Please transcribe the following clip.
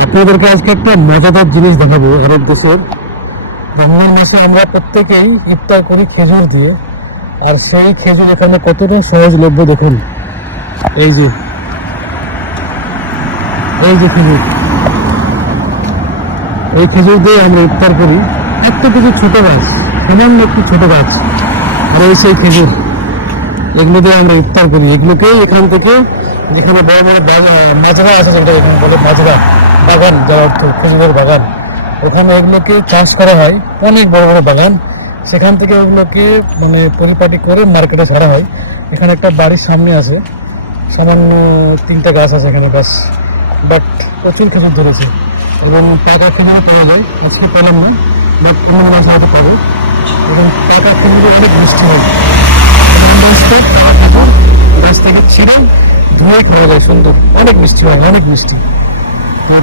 আপনাদেরকে আজকে একটা মজাদার জিনিস দেখাবো আরব দেশের। রমজান মাসে আমরা প্রত্যেকেই ইফতার করি খেজুর দিয়ে। আর সেই খেজুর এখানে কতটা সহজলভ্য দেখুন। এই যে। এই যে খেজুর। এই খেজুর দিয়ে আমরা ইফতার করি। একটা কিছু ছোট গাছ, সামান্য একটু ছোট গাছ। আর এই সেই খেজুর, এগুলো দিয়ে আমরা ইফতার করি। এগুলোকেই এখান থেকে যেখানে বড় বড় মাজরা আছে, যেটা এখানে বলে মাজরা বাগান, যার অর্থ খেজুরের বাগান। ওখানে ওগুলোকে চাষ করা হয়, অনেক বড় বড় বাগান। সেখান থেকে ওগুলোকে মানে পরিপাটি করে মার্কেটে ছাড়া হয়। এখানে একটা বাড়ির সামনে আছে। সামান্য তিনটা গাছ আছে এখানে গাছ বাট প্রচুর খেজুর ধরেছে। এবং পাকা খেজুর পাওয়া যায়। আজকে পেলাম না, বাট অন্য মাসে হয়তো পাবো। এবং পাকা খেজুরে অনেক মিষ্টি হয়। গাছ থেকে ছিঁড়ে ধুয়ে খাওয়া যায় সুন্দর। অনেক মিষ্টি হয়, অনেক মিষ্টি। Kita.